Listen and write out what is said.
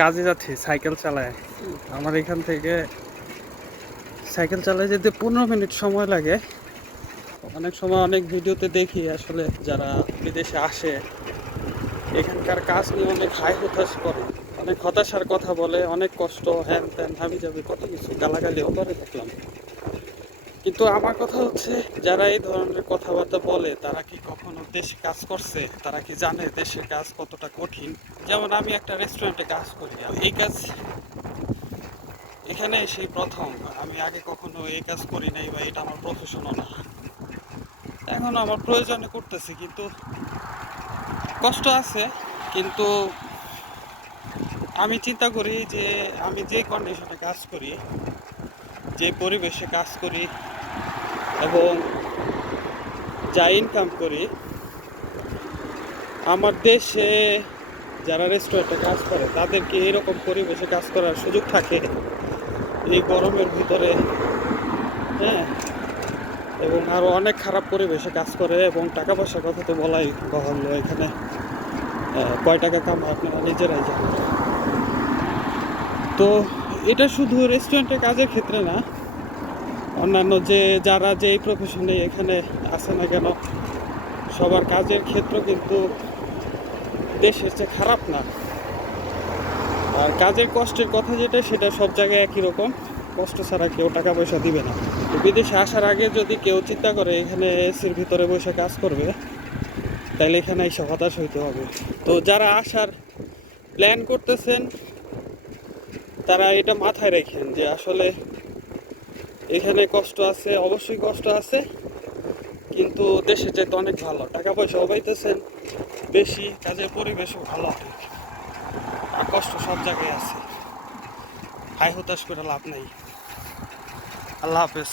কাজে যাচ্ছি, সাইকেল চালায়। আমার এখান থেকে সাইকেল চালায় যেতে পনেরো মিনিট সময় লাগে। অনেক সময় অনেক ভিডিওতে দেখি আসলে যারা বিদেশে আসে, এখানকার কাজ নিয়ে অনেক হাই হতাশ করে, অনেক হতাশার কথা বলে, অনেক কষ্ট, হ্যান ত্যান, হাবি যাবে কত কিছু, গালাগালিও করে দেখলাম। কিন্তু আমার কথা হচ্ছে, যারা এই ধরনের কথাবার্তা বলে, তারা কি কখনো দেশে কাজ করছে? তারা কি জানে দেশের কাজ কতটা কঠিন? যেমন আমি একটা রেস্টুরেন্টে কাজ করি। এই কাজ এখানে সেই প্রথম। আমি আগে কখনো এই কাজ করি নাই বা এটা আমার প্রফেশনও না। এখন আমার প্রয়োজনে করতেছি, কিন্তু কষ্ট আছে, কিন্তু আমি চিন্তা করি যে আমি যে কন্ডিশনে কাজ করি, যে পরিবেশে কাজ করি এবং যা ইনকাম করি, আমার দেশে যারা রেস্টুরেন্টে কাজ করে, তাদেরকে এরকম পরিবেশে কাজ করার সুযোগ থাকে। এই গরমের ভিতরে হ্যাঁ? এবং আরও অনেক খারাপ পরিবেশে কাজ করে এবং টাকা পয়সার কথা তো বলাই বাহুল্য এখানে। কয় টাকা কামায় আপনারা নিজেরাই জানেন। তো এটা শুধু রেস্টুরেন্টের কাজের ক্ষেত্রে না অন্যান্য যে, যারা যে প্রফেশনে এখানে আছে না কেন, সবার কাজের ক্ষেত্র কিন্তু দেশের চেয়ে খারাপ না। আর কাজের কষ্টের কথা যেটা, সেটা সব জায়গায় একই রকম। কষ্ট ছাড়া কেউ টাকা পয়সা দিবে না। বিদেশে আসার আগে যদি কেউ চিন্তা করে, এখানে এসির ভিতরে বসে কাজ করবে তাহলে এখানে এসে হতাশ হইতে হবে। তো যারা আসার প্ল্যান করতেছেন, তারা এটা মাথায় রেখেন যে আসলে এখানে কষ্ট আছে, অবশ্যই কষ্ট আছে, কিন্তু দেশে যেতে অনেক ভালো। টাকা পয়সা পাইতেছেন বেশি কাজের পরিবেশও ভালো। আর কষ্ট সব জায়গায় আছে। হাই হতাশ করে লাভ নেই। আল্লাহ হাফেজ।